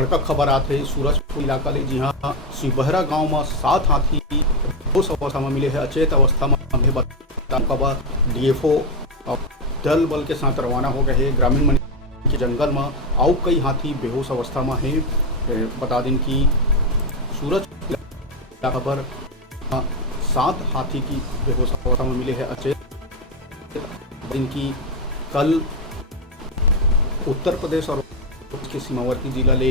बड़का खबर आत हे सूरजपुर इलाका ले। जी हाँ, सिबहरा गांव में 7 हाथी बेहोश अवस्था में मिले हैं, अचेत अवस्था में मिले। बता डीएफओ दल बल के साथ रवाना हो गए हैं ग्रामीण मन के जंगल में। आओ कई हाथी बेहोश अवस्था में हैं। बता दें कि सूरजपुर इलाका पर 7 हाथी की बेहोश अवस्था में मिले हैं, अचेत। दिन की कल उत्तर प्रदेश और के सीमावर्ती जिला ले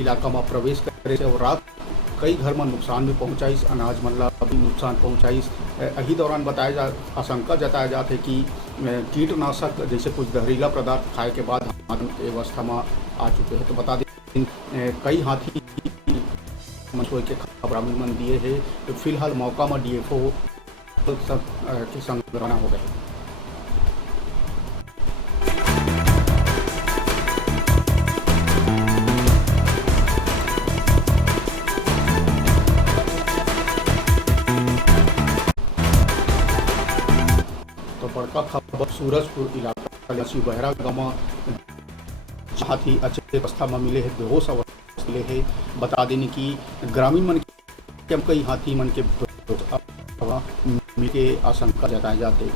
इलाका में प्रवेश करे और रात कई घर में नुकसान भी पहुंचाइस, अनाज मल्ला भी नुकसान पहुंचाइस। यही दौरान आशंका जताया जाता है कि कीटनाशक जैसे कुछ जहरीला पदार्थ खाए के बाद हाथी अवस्था में आ चुके हैं। तो बता दें कई हाथी मछुए के खबर मन दिए हैं। तो फिलहाल मौका में डीएफओ सब के संग रवाना हो गए। तो बड़का खबर सूरजपुर इलाका सिबहरा गाँव में हाथी अचेत अवस्था में मिले हैं, बेहोश अवस्था मिले हैं। बता देने की ग्रामीण मन के कई हाथी मन के मिले आशंका जताए जाते।